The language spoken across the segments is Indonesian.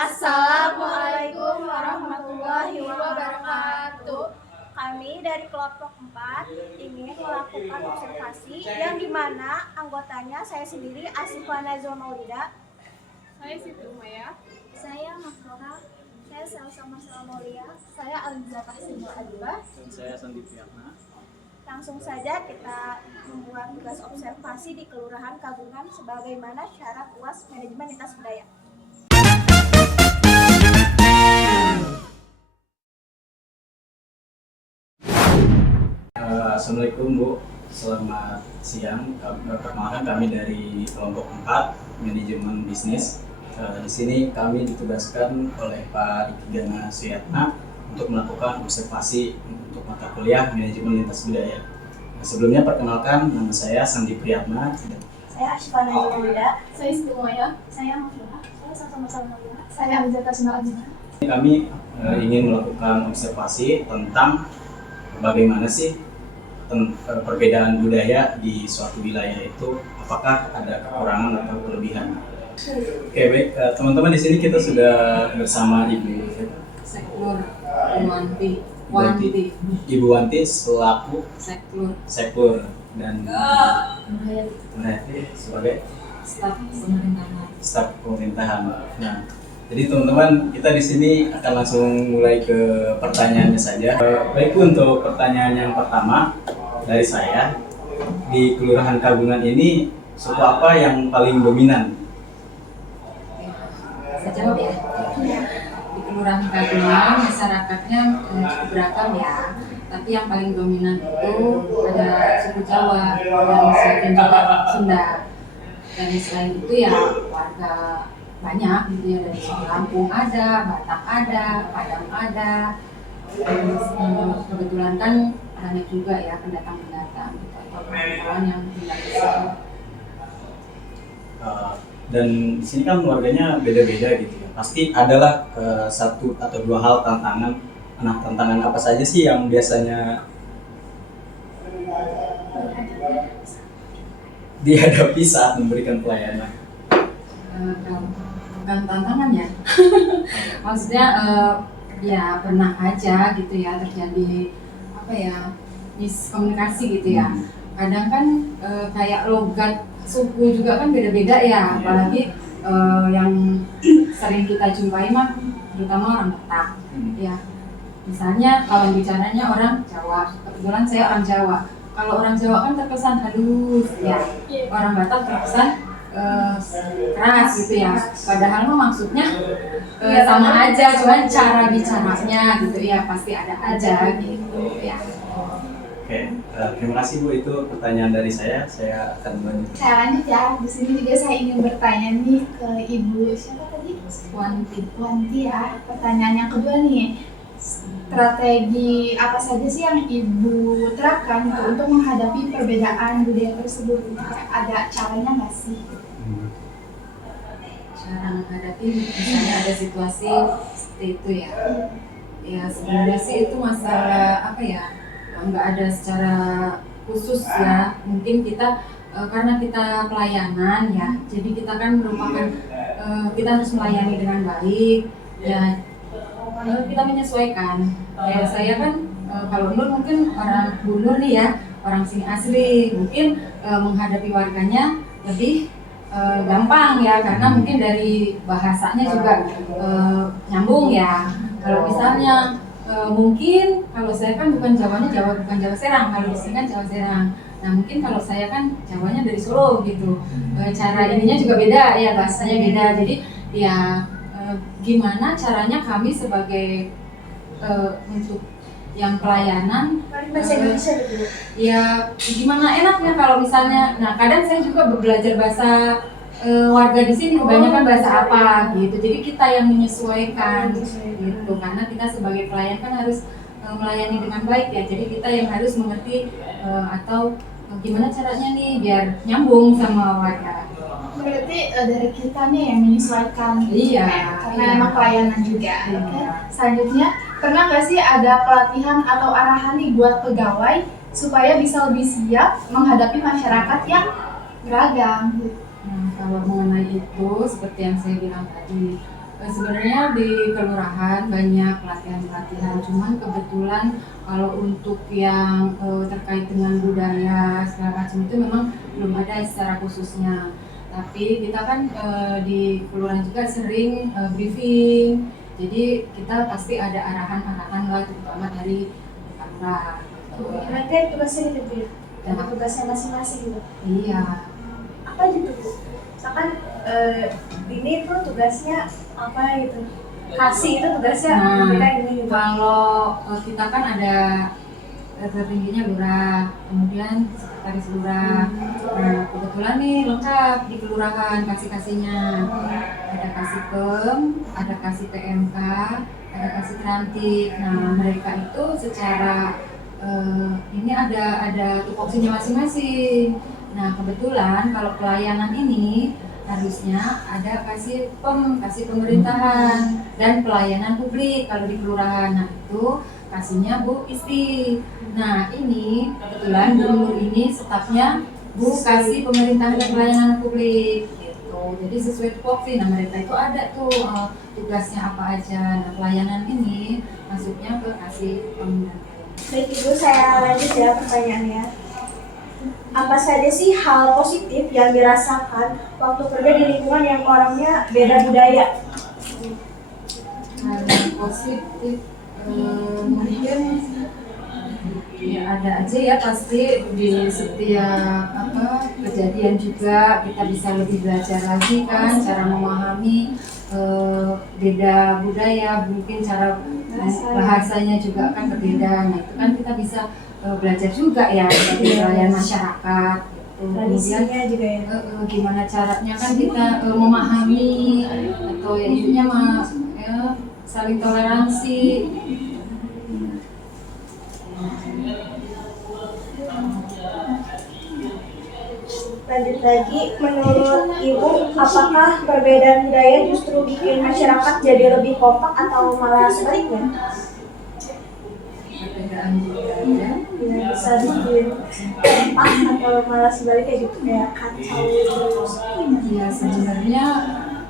Assalamualaikum warahmatullahi wabarakatuh. Kami dari kelompok 4 ingin melakukan observasi yang dimana anggotanya saya sendiri Asifah Nazwa Maulida, Saya Siti Umaya. Saya Makroha. Saya Salsa Marsala Maulia. Saya Aliza Tahsinul Adibah. Dan saya Sandi Priyatna. langsung saja kita membuat tugas observasi di Kelurahan Kagungan sebagaimana syarat UAS Manajemen Lintas Budaya. Assalamualaikum Bu, selamat siang. Perkenalkan kami dari kelompok 4 manajemen bisnis. Di sini kami ditugaskan oleh Pak Ikigana Suyatna untuk melakukan observasi untuk mata kuliah manajemen lintas budaya. Sebelumnya perkenalkan, nama saya Sandi Priyatna. Saya Asifah Nazwa Maulida. Saya Siti Umaya. Saya Makroha. Saya Salsa Marsala Maulia. Saya Aliza Tahsinul Adibah. Kami ingin melakukan observasi tentang bagaimana sih perbedaan budaya di suatu wilayah itu, apakah ada kekurangan atau kelebihan. Oke, baik, teman-teman, di sini kita sudah bersama Ibu Seklur Wanti Ibu Wanti selaku Seklur dan Nurhayati sebagai staf pemerintahan. staf pemerintahan. Nah, jadi teman-teman, kita di sini akan langsung mulai ke pertanyaannya saja. Baik, untuk pertanyaan yang pertama dari saya, di Kelurahan Kagungan ini suku apa yang paling dominan? Saya jawab ya. Di Kelurahan Kagungan masyarakatnya cukup beragam ya. Tapi yang paling dominan itu ada suku Jawa dan juga Sunda. Dan selain itu ya warga banyak gitu ya, dari suku Lampung ada, Batak ada, Padang ada. Terus, kebetulan kan banyak juga ya pendatang-pendatang gitu, atau kawan yang tinggal di sini. Dan di sini kan warganya beda-beda gitu ya. Pasti adalah satu atau dua hal tantangan. Nah, tantangan apa saja sih yang biasanya dihadapi saat memberikan pelayanan? Bukan tantangan ya. Maksudnya ya pernah aja gitu ya terjadi apa ya, miskomunikasi gitu ya. Kadang kan kayak logat suku juga kan beda-beda ya, apalagi yang sering kita jumpai mah terutama orang Batak ya. Misalnya kalau bicaranya orang Jawa, kebetulan saya orang Jawa. Kalau orang Jawa kan terkesan halus ya, orang Batak terkesan keras gitu ya. Padahal mah maksudnya sama aja, cuman cara bicaranya gitu ya pasti ada aja gitu ya. Oke, terima kasih Bu, itu pertanyaan dari saya. Saya akan lanjut. Saya lanjut ya. Di sini juga saya ingin bertanya nih ke Ibu siapa tadi? Wanti ya. Pertanyaan yang kedua nih. Strategi apa saja sih yang Ibu terapkan gitu untuk menghadapi perbedaan budaya tersebut? Ada caranya nggak sih? Cara menghadapi misalnya ada situasi seperti itu ya. Ya sebenarnya sih itu masalah apa ya, nggak ada secara khusus ya. Mungkin kita karena kita pelayanan ya, jadi kita kan merupakan kita harus melayani dengan baik ya. Kita menyesuaikan. Kayak saya kan kalau Nur mungkin orang Bu Nur nih ya, orang sini asli, mungkin menghadapi warganya lebih gampang ya, karena mungkin dari bahasanya juga nyambung ya. Kalau misalnya mungkin kalau saya kan bukan Jawanya bukan Jawa Serang, kalau di sini kan Jawa Serang. Nah mungkin kalau saya kan Jawanya dari Solo gitu, cara ininya juga beda ya, bahasanya beda. Jadi ya gimana caranya kami sebagai untuk yang pelayanan Bahasa Indonesia dulu. ya gimana enaknya kalau misalnya, nah kadang saya juga belajar bahasa warga di sini kebanyakan bahasa apa gitu, jadi kita yang menyesuaikan gitu, karena kita sebagai pelayan kan harus melayani dengan baik ya, jadi kita yang harus mengerti atau gimana caranya nih biar nyambung sama warga. Berarti dari kita nih yang menyesuaikan Iya, karena iya. emang pelayanan juga. Iya. Oke. Selanjutnya, pernah nggak sih ada pelatihan atau arahan nih buat pegawai supaya bisa lebih siap menghadapi masyarakat yang beragam? Nah, kalau mengenai itu seperti yang saya bilang tadi, Sebenarnya di kelurahan banyak pelatihan-pelatihan, cuman kebetulan kalau untuk yang terkait dengan budaya segala macam itu memang belum ada secara khususnya. Tapi kita kan di kelurahan juga sering briefing, jadi kita pasti ada arahan-arahan lah, terutama dari Pak Lurah. Berarti ada tugasnya gitu ya? Ada tugasnya masing-masing gitu? Iya. Apa gitu Bu? Misalkan ini tuh tugasnya apa gitu? Kasih itu tugasnya beda ini gitu? Kalau kita kan ada tertingginya lurah, kemudian sekretaris lurah. Nah, kebetulan nih lengkap di kelurahan kasih-kasihnya. Ada kasih PEM, ada kasih PMK, ada kasih trantik. Nah, mereka itu secara ini ada tupoksinya masing-masing. Nah, kebetulan kalau pelayanan ini harusnya ada kasih PEM, kasih pemerintahan, dan pelayanan publik kalau di kelurahan. Nah, itu kasihnya Bu Isti. Nah, ini kebetulan Bu Nur ini stafnya Bu kasih pemerintahan dan pelayanan publik gitu. Jadi sesuai tupoksi. Nah, mereka itu ada tuh tugasnya apa aja. Nah, pelayanan ini masuknya ke kasih PEM dan Baik Ibu, saya lanjut ya pertanyaannya. Apa saja sih hal positif yang dirasakan waktu kerja di lingkungan yang orangnya beda budaya? hal yang positif mungkin ya ada aja ya, pasti di setiap kejadian juga kita bisa lebih belajar lagi kan cara memahami beda budaya, mungkin cara bahasanya juga kan berbeda. Nah, itu kan kita bisa belajar juga ya sebagai pelayan masyarakat gitu. Kemudian Tradisinya juga ya? gimana caranya kan kita memahami atau ya intinya saling toleransi. Lanjut lagi, menurut Ibu, apakah perbedaan budaya justru bikin masyarakat jadi lebih kompak atau malah sebaliknya? Perbedaan budaya Ya, bisa bikin kompak atau malah sebaliknya gitu, kayak kacau terus. ya sebenarnya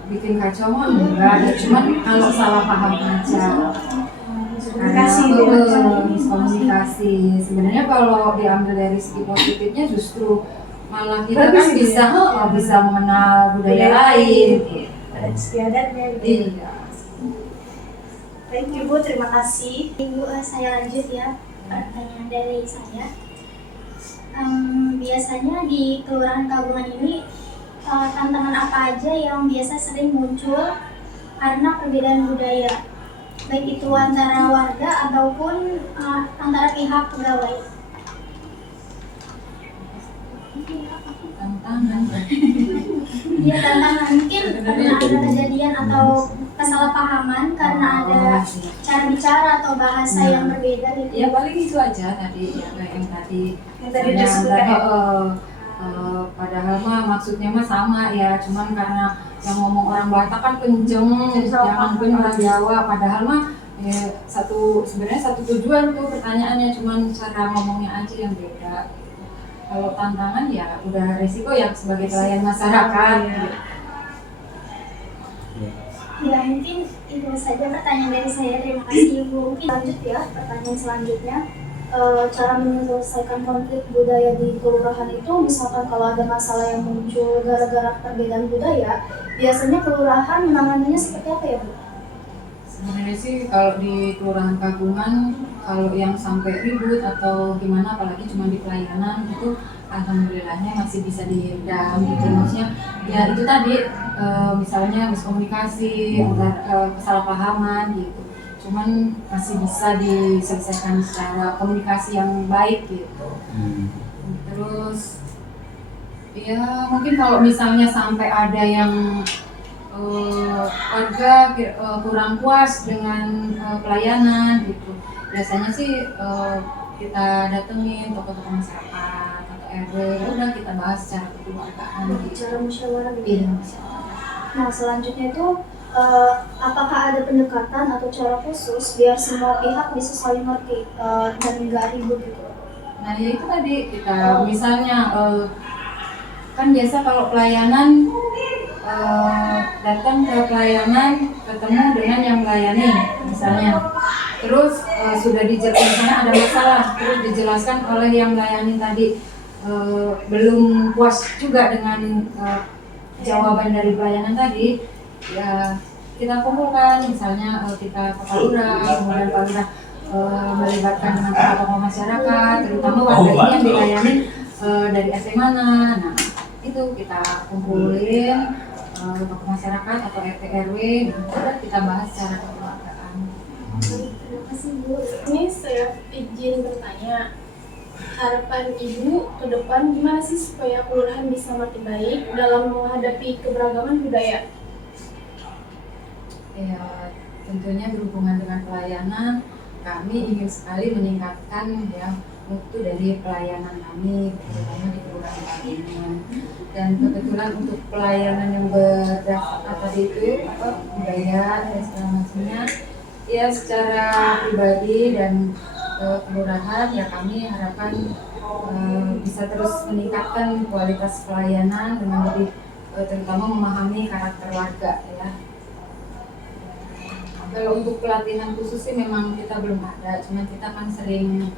bikin kacau mah enggak ada, cuman kalau salah paham aja. Komunikasi Miskomunikasi. Sebenarnya kalau diambil dari segi positifnya justru malah kita bagus kan gitu bisa ya? bisa mengenal budaya lain gitu. Ada istiadatnya gitu. Iya. Baik Ibu, terima kasih. Ibu, saya lanjut ya pertanyaan dari saya. Biasanya di Kelurahan Kabungan ini tantangan apa aja yang biasa sering muncul karena perbedaan budaya, baik itu antara warga ataupun antara pihak pegawai? Tantangan. Iya, tantangan mungkin karena ada kejadian atau kesalahpahaman karena ada cara bicara atau bahasa yang berbeda gitu. Ya paling itu aja tadi ya, kayak yang tadi Yang tadi disebutkan ya? padahal mah maksudnya mah sama ya, cuman karena yang ngomong orang Batak kan kenceng, yang mungkin orang Jawa, padahal mah ya, sebenarnya satu tujuan tuh pertanyaannya, cuman cara ngomongnya aja yang beda. Kalau tantangan ya udah resiko ya sebagai pelayan masyarakat. Ya, mungkin itu saja pertanyaan dari saya. Terima kasih Ibu. Mungkin Lanjut ya, pertanyaan selanjutnya. Cara menyelesaikan konflik budaya di kelurahan itu, misalkan kalau ada masalah yang muncul gara-gara perbedaan budaya, biasanya kelurahan menanganinya seperti apa ya Bu? Sebenarnya sih kalau di Kelurahan Kabungan, kalau yang sampai ribut atau gimana, apalagi cuma di pelayanan itu alhamdulillahnya masih bisa diredam gitu. Maksudnya ya itu tadi misalnya miskomunikasi, kesalahpahaman gitu, cuman masih bisa diselesaikan secara komunikasi yang baik gitu. Terus ya mungkin kalau misalnya sampai ada yang warga kurang puas dengan pelayanan gitu, biasanya sih kita datengin tokoh-tokoh masyarakat atau RW, udah kita bahas secara kekeluargaan gitu. Cara musyawarah gitu. Iya. Nah, selanjutnya itu apakah ada pendekatan atau cara khusus biar semua pihak bisa saling ngerti dan nggak ribut gitu? Nah ya itu tadi kita misalnya kan biasa kalau pelayanan datang ke pelayanan ketemu dengan yang melayani misalnya, terus sudah dijelaskan ada masalah, terus dijelaskan oleh yang melayani tadi belum puas juga dengan jawaban dari pelayanan tadi, ya kita kumpulkan misalnya kita ke Pak Lurah, kemudian Pak Lurah melibatkan dengan tokoh masyarakat, terutama warga ini yang dilayani dari RT mana. Nah, itu kita kumpulin tokoh masyarakat atau RT RW, nah, kita bahas secara kekeluargaan. Terima kasih Bu. Ini saya izin bertanya, harapan Ibu ke depan gimana sih supaya kelurahan bisa makin baik dalam menghadapi keberagaman budaya? Ya, tentunya berhubungan dengan pelayanan, kami ingin sekali meningkatkan ya mutu dari pelayanan kami, terutama di Kelurahan Paliman. Dan kebetulan untuk pelayanan yang berdasarkan tadi itu budaya dan segala macamnya, ya secara pribadi dan kelurahan ya kami harapkan bisa terus meningkatkan kualitas pelayanan dengan lebih terutama memahami karakter warga ya. Kalau untuk pelatihan khusus sih memang kita belum ada, cuman kita kan sering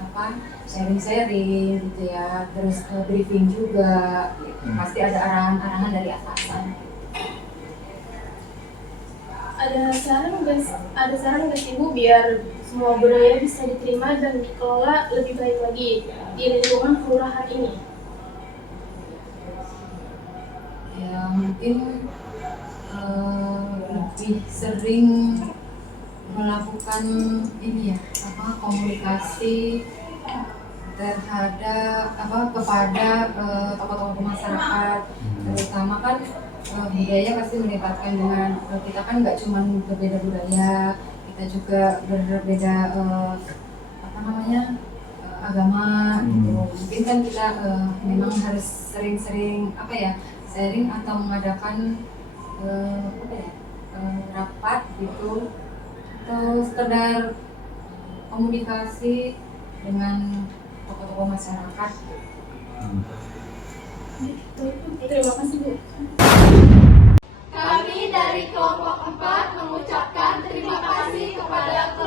sharing-sharing gitu ya, terus briefing juga, pasti ada arahan-arahan dari atasan. Ada saran nggak sih Bu biar semua budaya bisa diterima dan dikelola lebih baik lagi di lingkungan kelurahan ini? Ya mungkin lebih sering melakukan ini ya komunikasi terhadap kepada tokoh-tokoh masyarakat, terutama kan budaya pasti melibatkan dengan kita kan nggak cuma berbeda budaya, kita juga berbeda agama gitu. Mungkin kan kita memang harus sering-sering sharing atau mengadakan rapat gitu, atau sekedar komunikasi dengan tokoh-tokoh masyarakat. Terima kasih Bu. Kami dari kelompok 4 mengucapkan terima kasih kepada